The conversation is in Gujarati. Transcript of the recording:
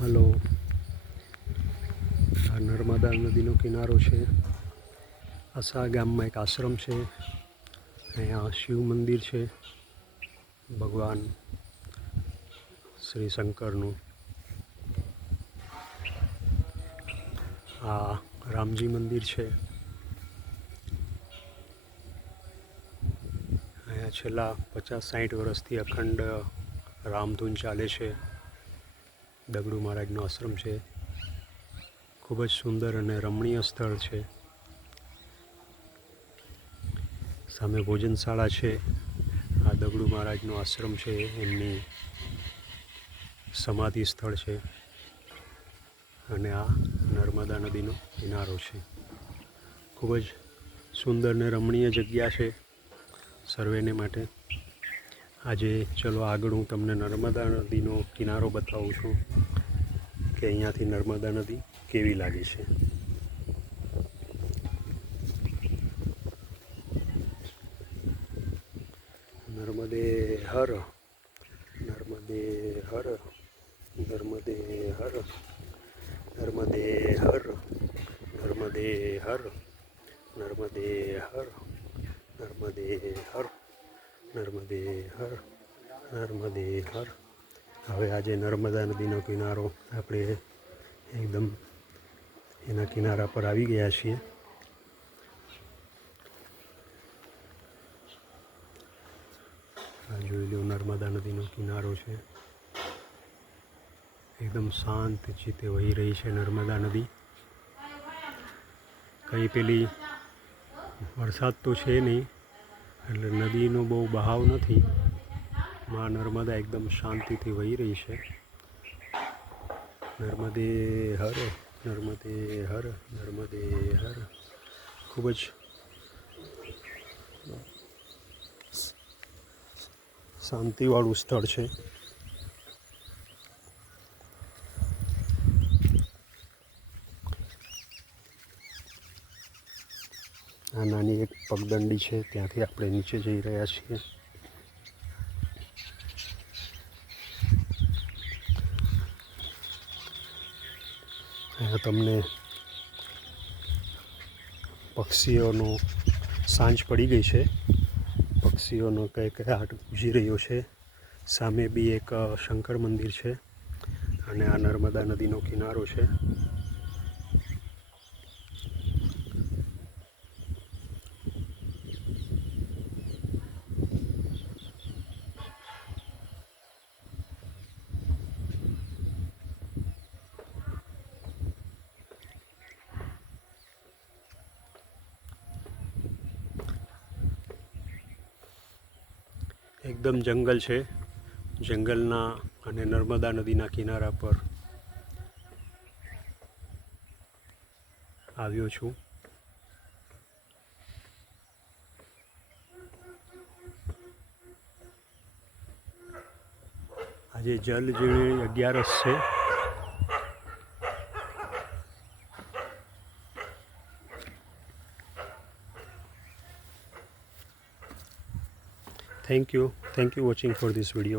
હલો, આ નર્મદા નદીનો કિનારો છે. અસા ગામમાં એક આશ્રમ છે. અહીંયા શિવ મંદિર છે, ભગવાન શ્રી શંકરનું. આ રામજી મંદિર છે. અહીંયા છેલ્લા 50-60 વર્ષથી અખંડ રામધૂન ચાલે છે. દગડુ મહારાજનો આશ્રમ છે. ખૂબ જ સુંદર અને રમણીય સ્થળ છે. સામે ભોજનશાળા છે. આ દગડુ મહારાજનો આશ્રમ છે, એમની સમાધિ સ્થળ છે. અને આ નર્મદા નદીનો કિનારો છે. ખૂબ જ સુંદર ને રમણીય જગ્યા છે સર્વેને માટે. આજે ચલો આગળ હું તમને નર્મદા નદીનો કિનારો બતાવું છું કે અહીંયાથી નર્મદા નદી કેવી લાગે છે. નર્મદે હર, નર્મદે હર, નર્મદે હર, નર્મદે હર, નર્મદે હર, નર્મદે હર, નર્મદે હર, નર્મદે હર, નર્મદે હર. હવે આજે નર્મદા નદીનો કિનારો આપણે એકદમ એના કિનારા પર આવી ગયા છીએ. આ જોઈ લો, નર્મદા નદીનો કિનારો છે. એકદમ શાંત ચિત્તે વહી રહી છે નર્મદા નદી. કંઈ પેલી વરસાદ તો છે નહીં, એટલે નદીનો બહુ બહાવ નથી. માં નર્મદા એકદમ શાંતિથી વહી રહી છે. નર્મદે હર, નર્મદે હર, નર્મદે હર. ખૂબ જ શાંતિવાળું સ્થળ છે. આ નાની એક પગદંડી છે, ત્યાંથી આપણે નીચે જઈ રહ્યા છીએ. અહીંયા તમને પક્ષીઓનો સાંજ પડી ગઈ છે. પક્ષીઓનો કહેકહાટ ગુંજી રહ્યો છે. સામે બી એક શંકર મંદિર છે અને આ નર્મદા નદીનો કિનારો છે. એકદમ જંગલ છે. જંગલના અને નર્મદા નદીના કિનારા પર આવ્યો છું. આજે જલ ઝીણી 11 છે. Thank you watching for this video.